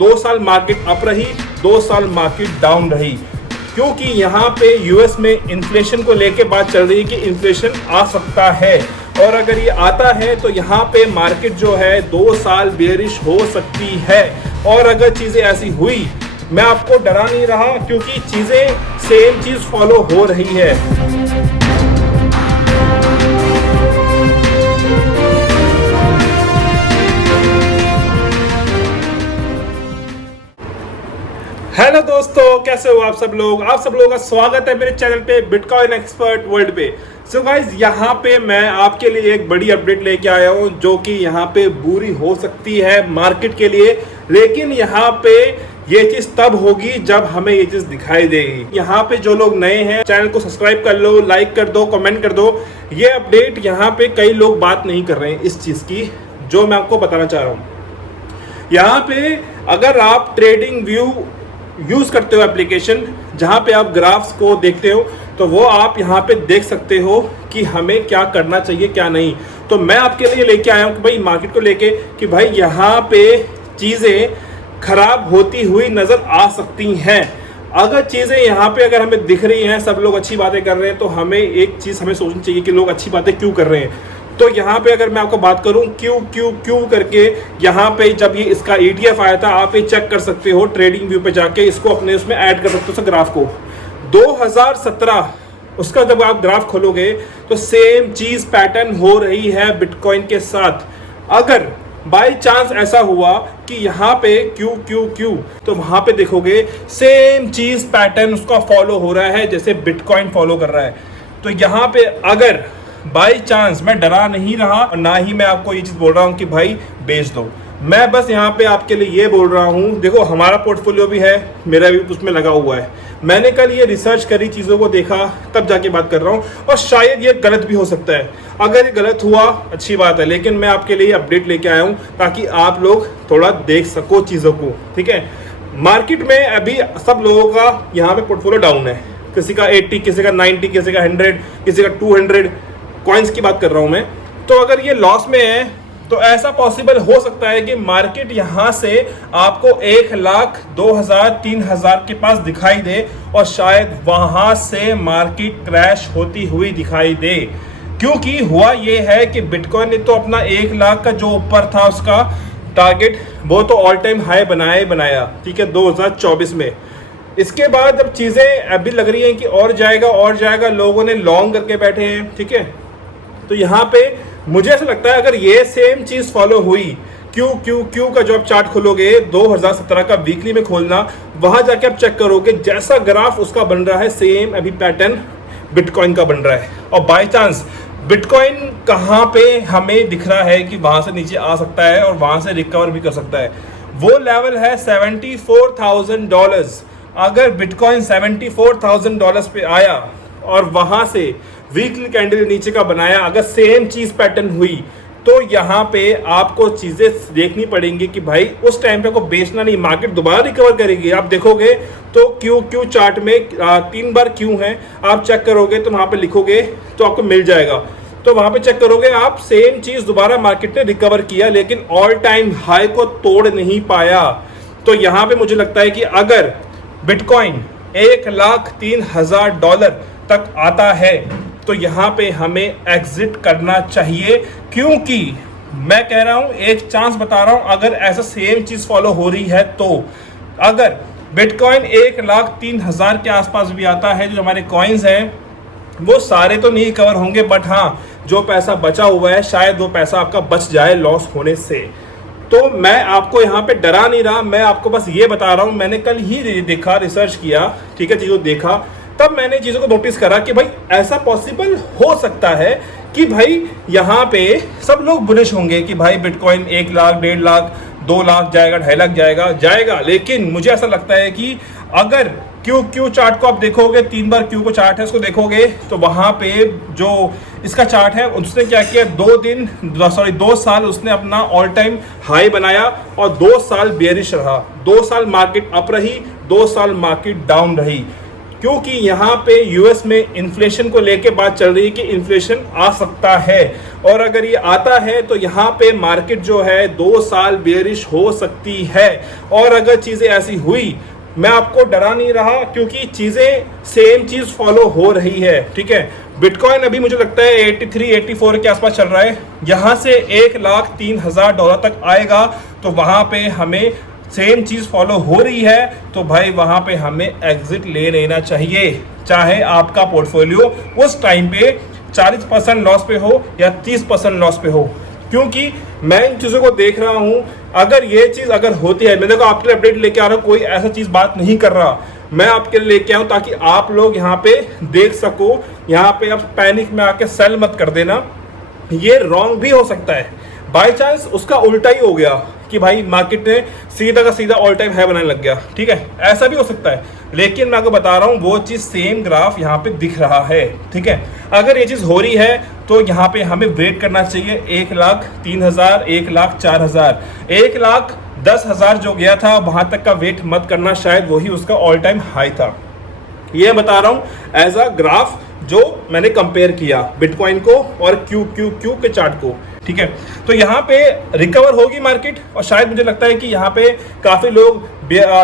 2 साल market up रही, 2 साल मार्केट डाउन रही, क्योंकि यहाँ पे यूएस में इन्फ्लेशन को लेके बात चल रही है कि इन्फ्लेशन आ सकता है, और अगर ये आता है तो यहाँ पे मार्केट जो है 2 साल बेयरिश हो सकती है। और अगर चीज़ें ऐसी हुई, मैं आपको डरा नहीं रहा, क्योंकि चीज़ें सेम चीज़ फॉलो हो रही है। हेलो दोस्तों, कैसे हो आप सब लोग? आप सब लोगों का स्वागत है मेरे चैनल पे बिटकॉइन एक्सपर्ट वर्ल्ड पे। सो गाइस, यहाँ पे मैं आपके लिए एक बड़ी अपडेट लेके आया हूँ, जो कि यहाँ पे बुरी हो सकती है मार्केट के लिए, लेकिन यहाँ पे ये चीज तब होगी जब हमें ये चीज दिखाई देगी। यहाँ पे जो लोग नए हैं, चैनल को सब्सक्राइब कर लो, लाइक कर दो, कमेंट कर दो। ये अपडेट यहाँ पे कई लोग बात नहीं कर रहे हैं इस चीज की, जो मैं आपको बताना चाह रहा हूँ। यहाँ पे अगर आप ट्रेडिंग व्यू यूज करते हो एप्लीकेशन, जहां पे आप ग्राफ्स को देखते हो, तो वो आप यहां पे देख सकते हो कि हमें क्या करना चाहिए क्या नहीं। तो मैं आपके लिए लेके आया हूं कि भाई मार्केट को लेके कि भाई यहां पे चीजें खराब होती हुई नजर आ सकती हैं। अगर चीजें यहां पे अगर हमें दिख रही हैं, सब लोग अच्छी बातें कर रहे हैं, तो हमें एक चीज हमें सोचनी चाहिए कि लोग अच्छी बातें क्यों कर रहे हैं। तो यहाँ पे अगर मैं आपको बात करूं क्यों करके, यहाँ पे जब ये इसका ETF आया था, आप ये चेक कर सकते हो ट्रेडिंग व्यू पे जाके, इसको अपने उसमें ऐड कर सकते हो ग्राफ को। 2017 उसका जब आप ग्राफ खोलोगे तो सेम चीज पैटर्न हो रही है बिटकॉइन के साथ। अगर बाय चांस ऐसा हुआ कि यहाँ पे क्यों, तो वहां पे देखोगे सेम चीज पैटर्न उसका फॉलो हो रहा है जैसे बिटकॉइन फॉलो कर रहा है। तो यहाँ पे अगर बाई चांस, मैं डरा नहीं रहा और ना ही मैं आपको ये चीज बोल रहा हूँ कि भाई बेच दो, मैं बस यहाँ पे आपके लिए ये बोल रहा हूँ। देखो, हमारा पोर्टफोलियो भी है, मेरा भी उसमें लगा हुआ है। मैंने कल ये रिसर्च करी, चीज़ों को देखा, तब जाके बात कर रहा हूँ, और शायद ये गलत भी हो सकता है। अगर ये गलत हुआ अच्छी बात है, लेकिन मैं आपके लिए अपडेट लेके आया हूँ ताकि आप लोग थोड़ा देख सको चीज़ों को, ठीक है। मार्केट में अभी सब लोगों का यहाँ पे पोर्टफोलियो डाउन है, किसी का 80, किसी का 90, किसी का 100, किसी का 200 कॉइन्स की बात कर रहा हूं मैं। तो अगर ये लॉस में है, तो ऐसा पॉसिबल हो सकता है कि मार्केट यहां से आपको 1,00,000, 2,000, 3,000 के पास दिखाई दे, और शायद वहां से मार्केट क्रैश होती हुई दिखाई दे। क्योंकि हुआ ये है कि बिटकॉइन ने तो अपना 1,00,000 का जो ऊपर था उसका टारगेट, वो तो ऑल टाइम हाई बनाया, ठीक है, 2024 में। इसके बाद जब चीजें अभी लग रही हैं कि और जाएगा, लोगों ने लॉन्ग करके बैठे हैं, ठीक है। तो यहाँ पे मुझे ऐसा लगता है अगर ये सेम चीज फॉलो हुई, क्यों का जो आप चार्ट खोलोगे 2017 का वीकली में खोलना, वहां जाके आप चेक करोगे जैसा ग्राफ उसका बन रहा है, सेम अभी पैटर्न बिटकॉइन का बन रहा है। और बाय चांस बिटकॉइन कहाँ पे हमें दिख रहा है कि वहां से नीचे आ सकता है और वहां से रिकवर भी कर सकता है, वो लेवल है $74,000। अगर बिटकॉइन $74,000 पे आया और वहां से वीकली कैंडल नीचे का बनाया, अगर सेम चीज पैटर्न हुई, तो यहाँ पे आपको चीजें देखनी पड़ेंगी कि भाई उस टाइम पे को बेचना नहीं, मार्केट दोबारा रिकवर करेगी। आप देखोगे तो क्यू चार्ट में 3 बार क्यों है, आप चेक करोगे तो वहां पे लिखोगे तो आपको मिल जाएगा। तो वहां पे चेक करोगे आप, सेम चीज दोबारा मार्केट ने रिकवर किया, लेकिन ऑल टाइम हाई को तोड़ नहीं पाया। तो यहाँ पे मुझे लगता है कि अगर बिटकॉइन $1,03,000 तक आता है, तो यहाँ पे हमें एग्जिट करना चाहिए। क्योंकि मैं कह रहा हूं, एक चांस बता रहा हूं, अगर ऐसा सेम चीज फॉलो हो रही है, तो अगर बिटकॉइन 1,03,000 के आसपास भी आता है, जो हमारे कॉइन्स हैं वो सारे तो नहीं कवर होंगे, बट हाँ, जो पैसा बचा हुआ है शायद वो पैसा आपका बच जाए लॉस होने से। तो मैं आपको यहाँ पे डरा नहीं रहा, मैं आपको बस ये बता रहा हूँ। मैंने कल ही देखा, रिसर्च किया, ठीक है, चीज़ों देखा, तब मैंने चीज़ों को नोटिस करा कि भाई ऐसा पॉसिबल हो सकता है कि भाई यहाँ पे सब लोग बुलिश होंगे कि भाई बिटकॉइन 1,00,000, 1,50,000, 2,00,000 जाएगा, 2.5 लाख जाएगा। लेकिन मुझे ऐसा लगता है कि अगर क्यू चार्ट को आप देखोगे, 3 बार क्यू को चार्ट है, उसको देखोगे तो वहां पे जो इसका चार्ट है, उसने क्या किया, 2 साल उसने अपना ऑल टाइम हाई बनाया और 2 साल बेयरिश रहा। 2 साल मार्केट अप रही, 2 साल मार्केट डाउन रही, क्योंकि यहाँ पे यूएस में इन्फ्लेशन को लेके बात चल रही है कि इन्फ्लेशन आ सकता है। और अगर ये आता है तो यहाँ पे मार्केट जो है 2 साल बेरिश हो सकती है। और अगर चीज़ें ऐसी हुई, मैं आपको डरा नहीं रहा क्योंकि चीज़ें सेम चीज़ फॉलो हो रही है, ठीक है। बिटकॉइन अभी मुझे लगता है 83-84 के आसपास चल रहा है। यहाँ से $1,03,000 तक आएगा तो वहाँ पे हमें सेम चीज़ फॉलो हो रही है, तो भाई वहाँ पे हमें एग्जिट ले लेना चाहिए, चाहे आपका पोर्टफोलियो उस टाइम पे 40% लॉस पे हो या 30% लॉस पे हो। क्योंकि मैं इन चीज़ों को देख रहा हूँ, अगर ये चीज़ अगर होती है, मैं देखो आपके लिए अपडेट लेके आ रहा हूँ, कोई ऐसा चीज़ बात नहीं कर रहा, मैं आपके लिए लेके आऊँ ताकि आप लोग यहाँ पे देख सको। यहाँ पे आप पैनिक में आके सेल मत कर देना, ये रॉन्ग भी हो सकता है। बाय चांस उसका उल्टा ही हो गया कि भाई मार्केट ने सीधा का सीधा ऑल टाइम हाई बनाने लग गया, ठीक है, ऐसा भी हो सकता है। लेकिन मैं आपको बता रहा हूँ वो चीज़ सेम ग्राफ यहाँ पे दिख रहा है, ठीक है। अगर ये चीज़ हो रही है तो यहाँ पे हमें वेट करना चाहिए 1,03,000, 1,04,000, 1,10,000 जो गया था वहाँ तक का वेट मत करना, शायद वही उसका ऑल टाइम हाई था। ये बता रहा हूँ एज अ ग्राफ जो मैंने कंपेयर किया बिटकॉइन को और क्यू के चार्ट को, ठीक है। तो यहाँ पे रिकवर होगी मार्केट और शायद मुझे लगता है कि यहाँ पे काफ़ी लोग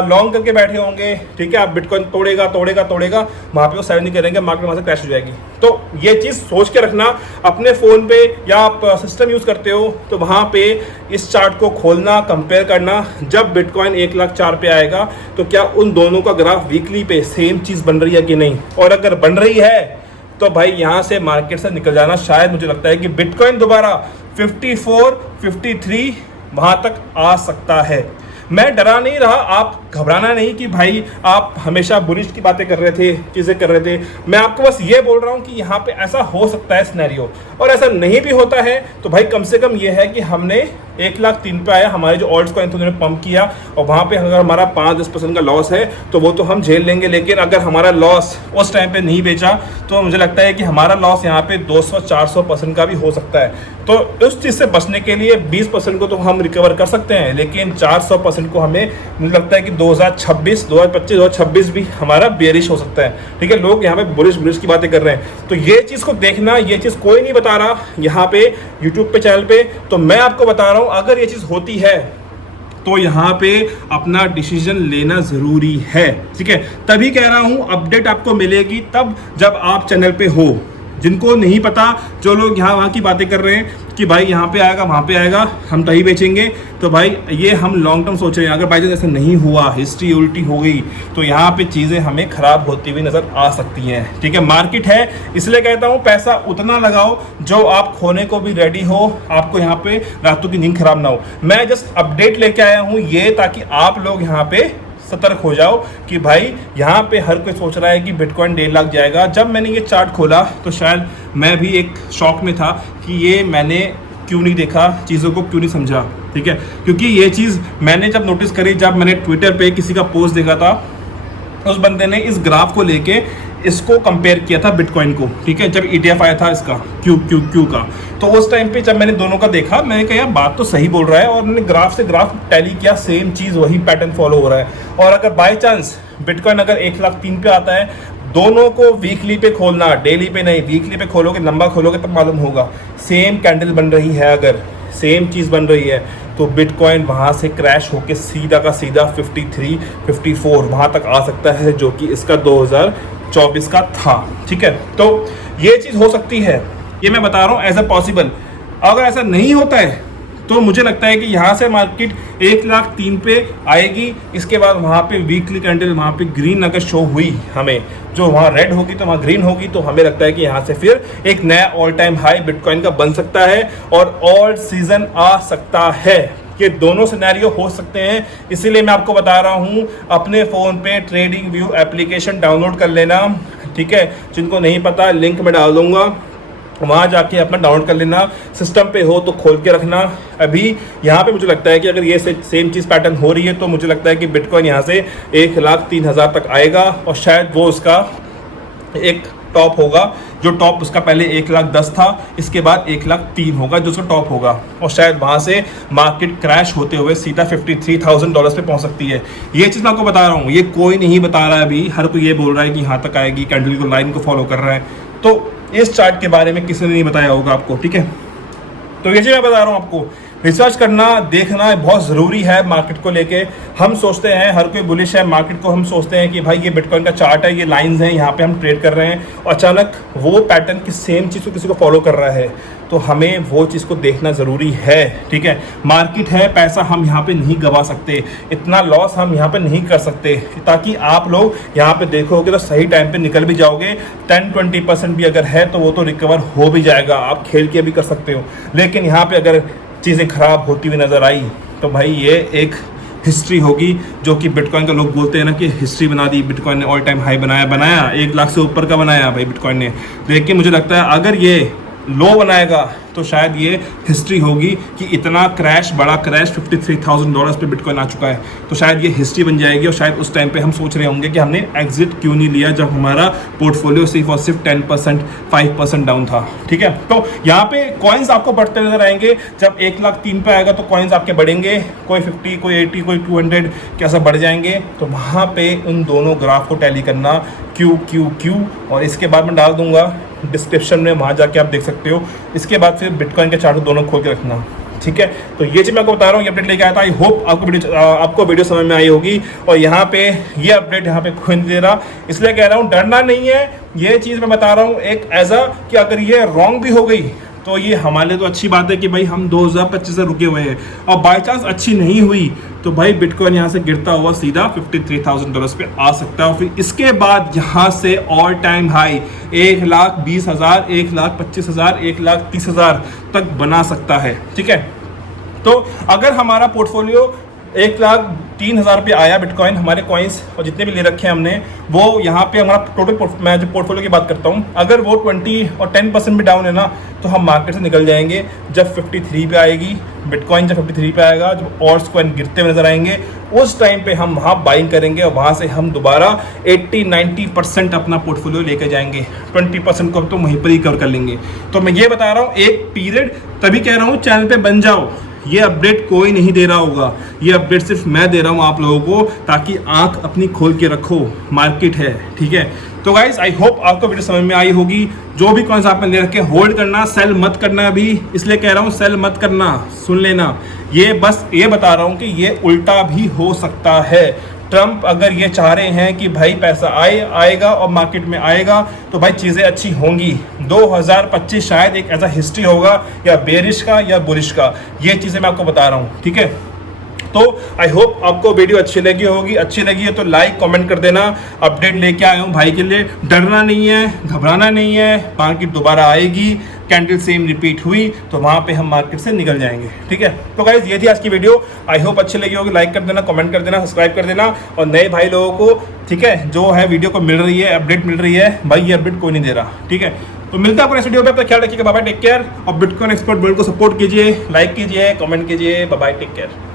लॉन्ग करके बैठे होंगे, ठीक है। आप बिटकॉइन तोड़ेगा वहाँ पे वो सेल नहीं करेंगे, मार्केट वहाँ से क्रैश हो जाएगी। तो ये चीज़ सोच के रखना, अपने फ़ोन पे या आप सिस्टम यूज़ करते हो तो वहाँ पे इस चार्ट को खोलना, कंपेयर करना। जब बिटकॉइन 1,04,000 पे आएगा तो क्या उन दोनों का ग्राफ वीकली पे सेम चीज़ बन रही है कि नहीं, और अगर बन रही है तो भाई यहाँ से मार्केट से निकल जाना। शायद मुझे लगता है कि बिटकॉइन दोबारा 54, 53 वहाँ तक आ सकता है। मैं डरा नहीं रहा, आप घबराना नहीं कि भाई आप हमेशा बुलिश की बातें कर रहे थे, चीज़ें कर रहे थे। मैं आपको बस ये बोल रहा हूँ कि यहाँ पे ऐसा हो सकता है सिनेरियो, और ऐसा नहीं भी होता है तो भाई कम से कम ये है कि हमने 1,03,000 पे आया, हमारे जो ऑल्ट्स कॉइन थे उन्होंने पंप किया, और वहाँ पे अगर हमारा 5-10% का लॉस है तो वो तो हम झेल लेंगे। लेकिन अगर हमारा लॉस उस टाइम पे नहीं बेचा तो मुझे लगता है कि हमारा लॉस यहाँ पे 200-400% का भी हो सकता है। तो उस चीज़ से बचने के लिए 20% को तो हम रिकवर कर सकते हैं, लेकिन 400% को हमें मुझे लगता है कि 2026, 2025, 2026 भी हमारा बेरिश हो सकता है, ठीक है। लोग यहाँ पे बुलिश की बातें कर रहे हैं, तो ये चीज़ को देखना, ये चीज़ कोई नहीं बता रहा यहाँ पे यूट्यूब पे चैनल पे, तो मैं आपको बता रहा हूँ अगर ये चीज़ होती है तो यहाँ पे अपना डिसीजन लेना ज़रूरी है, ठीक है। तभी कह रहा हूँ अपडेट आपको मिलेगी तब जब आप चैनल पे हो। जिनको नहीं पता, जो लोग यहाँ वहाँ की बातें कर रहे हैं कि भाई यहाँ पे आएगा वहाँ पे आएगा, हम तभी बेचेंगे, तो भाई ये हम लॉन्ग टर्म सोच रहे हैं। अगर बाई चांस ऐसा नहीं हुआ, हिस्ट्री उल्टी हो गई, तो यहाँ पे चीज़ें हमें ख़राब होती हुई नज़र आ सकती हैं, ठीक है। मार्केट है, इसलिए कहता हूँ पैसा उतना लगाओ जो आप खोने को भी रेडी हो, आपको यहाँ पे रातों की नींद खराब ना हो। मैं जस्ट अपडेट लेके आया हूँ ये, ताकि आप लोग यहाँ पे सतर्क हो जाओ कि भाई यहाँ पे हर कोई सोच रहा है कि बिटकॉइन 1.5 लाख जाएगा। जब मैंने ये चार्ट खोला तो शायद मैं भी एक शॉक में था कि ये मैंने क्यों नहीं देखा, चीज़ों को क्यों नहीं समझा, ठीक है। क्योंकि ये चीज़ मैंने जब नोटिस करी, जब मैंने ट्विटर पे किसी का पोस्ट देखा था, उस बंदे ने इस ग्राफ को लेके इसको कंपेयर किया था बिटकॉइन को, ठीक है। जब ETF आया था इसका क्यू का, तो उस टाइम पे जब मैंने दोनों का देखा, मैंने कहा यार बात तो सही बोल रहा है, और मैंने ग्राफ से ग्राफ टैली किया, सेम चीज़ वही पैटर्न फॉलो हो रहा है। और अगर बाय चांस बिटकॉइन अगर 1,03,000 पे आता है, दोनों को वीकली पे खोलना, डेली पे नहीं, वीकली पे खोलोगे, लंबा खोलोगे तब मालूम होगा। सेम कैंडल बन रही है, अगर सेम चीज़ बन रही है तो बिटकॉइन वहाँ से क्रैश होके सीधा का सीधा 53, 54 वहाँ तक आ सकता है, जो कि इसका 2024 का था, ठीक है। तो ये चीज़ हो सकती है, ये मैं बता रहा हूँ एज अ पॉसिबल। अगर ऐसा नहीं होता है तो मुझे लगता है कि यहाँ से मार्केट 1,03,000 पे आएगी। इसके बाद वहाँ पे वीकली कैंडल वहाँ पे ग्रीन अगर शो हुई हमें, जो वहाँ रेड होगी तो वहाँ ग्रीन होगी, तो हमें लगता है कि यहाँ से फिर एक नया ऑल टाइम हाई बिटकॉइन का बन सकता है और ऑल सीजन आ सकता है। ये दोनों सिनेरियो हो सकते हैं, इसीलिए मैं आपको बता रहा हूँ अपने फ़ोन पे ट्रेडिंग व्यू एप्लीकेशन डाउनलोड कर लेना, ठीक है। जिनको नहीं पता लिंक में डाल दूँगा, वहाँ जाके अपना डाउनलोड कर लेना। सिस्टम पे हो तो खोल के रखना। अभी यहाँ पे मुझे लगता है कि अगर ये सेम चीज़ पैटर्न हो रही है तो मुझे लगता है कि बिटकॉइन यहाँ से 1,03,000 तक आएगा, और शायद वो उसका एक टॉप होगा, जो टॉप उसका पहले 1,10,000 था, इसके बाद 1,03,000 होगा जो उसका टॉप होगा, और शायद वहाँ से मार्केट क्रैश होते हुए सीधा $53,000 पे पहुँच सकती है। ये चीज़ मैं आपको बता रहा हूँ, ये कोई नहीं बता रहा है अभी, हर कोई ये बोल रहा है कि यहाँ तक आएगी, कैंडल को लाइन को फॉलो कर रहा है। तो इस चार्ट के बारे में किसी ने नहीं बताया होगा आपको, ठीक है। तो ये चीज़ मैं बता रहा हूँ आपको, रिसर्च करना, देखना बहुत ज़रूरी है मार्केट को लेके। हम सोचते हैं हर कोई बुलिश है मार्केट को, हम सोचते हैं कि भाई ये बिटकॉइन का चार्ट है, ये लाइंस हैं, यहाँ पे हम ट्रेड कर रहे हैं, और अचानक वो पैटर्न की सेम चीज़ को किसी को फॉलो कर रहा है, तो हमें वो चीज़ को देखना ज़रूरी है। ठीक है, मार्केट है, पैसा हम यहाँ पे नहीं गंवा सकते, इतना लॉस हम यहाँ पे नहीं कर सकते, ताकि आप लोग यहाँ पे देखोगे तो सही टाइम पे निकल भी जाओगे। 10-20% भी अगर है तो वो तो रिकवर हो भी जाएगा, आप खेल के भी कर सकते हो। लेकिन यहाँ पे अगर चीज़ें ख़राब होती हुई नज़र आई तो भाई ये एक हिस्ट्री होगी, जो कि बिटकॉइन का लोग बोलते हैं ना कि हिस्ट्री बना दी, बिटकॉइन ने ऑल टाइम हाई बनाया 1 लाख से ऊपर का बनाया भाई बिटकॉइन ने। लेकिन मुझे लगता है अगर ये लो बनाएगा तो शायद ये हिस्ट्री होगी कि इतना क्रैश, बड़ा क्रैश $53,000 पे बिटकॉइन आ चुका है, तो शायद ये हिस्ट्री बन जाएगी। और शायद उस टाइम पे हम सोच रहे होंगे कि हमने एग्जिट क्यों नहीं लिया जब हमारा पोर्टफोलियो सिर्फ और सिर्फ 10%, 5% डाउन था। ठीक है, तो यहाँ पे कॉइन्स आपको बढ़ते नजर आएंगे। जब 1,03,000 पे आएगा तो कॉइन्स आपके बढ़ेंगे, कोई 50, कोई 80, कोई 200 कैसा बढ़ जाएंगे। तो वहाँ पे उन दोनों ग्राफ को टैली करना, क्यू, और इसके बाद मैं डाल दूंगा डिस्क्रिप्शन में, वहाँ जाके आप देख सकते हो। इसके बाद फिर बिटकॉइन के चार्ट दोनों खोल के रखना। ठीक है, तो ये चीज़ मैं आपको बता रहा हूँ, ये अपडेट लेके आया था। आई होप आपको वीडियो समझ में आई होगी। और यहाँ पे ये अपडेट यहाँ पे कोई नहीं दे रहा, इसलिए कह रहा हूँ डरना नहीं है। ये चीज़ मैं बता रहा हूँ एक ऐसा कि अगर ये रॉन्ग भी हो गई तो ये हमारे लिए तो अच्छी बात है कि भाई हम 2025 से रुके हुए हैं, और बाई चांस अच्छी नहीं हुई तो भाई बिटकॉइन यहाँ से गिरता हुआ सीधा $53,000 पे आ सकता है। और फिर इसके बाद यहाँ से ऑल टाइम हाई 1,20,000, 1,25,000, 1,30,000 तक बना सकता है। ठीक है, तो अगर हमारा पोर्टफोलियो 1,03,000 पे आया बिटकॉइन, हमारे कॉइन्स और जितने भी ले रखे हैं हमने, वो यहाँ पे हमारा टोटल, मैं जो पोर्टफोलियो की बात करता हूँ, अगर वो 20 और 10% भी डाउन है ना, तो हम मार्केट से निकल जाएंगे जब 53 पे आएगी बिटकॉइन। जब 53 पे आएगा, जब और कॉइन गिरते हुए नजर आएंगे, उस टाइम पे हम वहाँ बाइंग करेंगे, और वहाँ से हम दोबारा 80-90% अपना पोर्टफोलियो लेके जाएंगे। 20% को तो वहीं पर ही कवर कर लेंगे। तो मैं ये बता रहा हूँ, एक पीरियड, तभी कह रहा हूँ चैनल पे बन जाओ। ये अपडेट कोई नहीं दे रहा होगा, ये अपडेट सिर्फ मैं दे रहा हूँ आप लोगों को, ताकि आंख अपनी खोल के रखो, मार्केट है। ठीक है, तो गाइस आई होप आपको वीडियो समझ में आई होगी। जो भी कॉइन्स आपने ले रखे, होल्ड करना, सेल मत करना। अभी इसलिए कह रहा हूँ सेल मत करना, सुन लेना। ये बस ये बता रहा हूँ कि ये उल्टा भी हो सकता है। ट्रम्प अगर ये चाह रहे हैं कि भाई पैसा आएगा और मार्केट में आएगा तो भाई चीज़ें अच्छी होंगी। 2025 शायद एक ऐसा हिस्ट्री होगा, या बेरिश का या बुलिश का, ये चीज़ें मैं आपको बता रहा हूँ। ठीक है, तो आई होप आपको वीडियो अच्छी लगी होगी। अच्छी लगी है तो लाइक कमेंट कर देना। अपडेट लेके आया हूँ भाई के लिए, डरना नहीं है, घबराना नहीं है। मार्केट दोबारा आएगी, कैंडल सेम रिपीट हुई तो वहाँ पे हम मार्केट से निकल जाएंगे। ठीक है, तो गाइस ये थी आज की वीडियो। आई होप अच्छी लगी होगी। लाइक कर देना, कमेंट कर देना, सब्सक्राइब कर देना। और नए भाई लोगों को, ठीक है, जो है वीडियो को मिल रही है, अपडेट मिल रही है, भाई ये अपडेट कोई नहीं दे रहा। ठीक है, तो मिलता है अपने वीडियो पे। अपना ख्याल रखिएगा, बाय बाय, टेक केयर। और बिटकॉइन एक्सपर्ट वर्ल्ड को सपोर्ट कीजिए, लाइक कीजिए, कमेंट कीजिए। Bye bye, take care.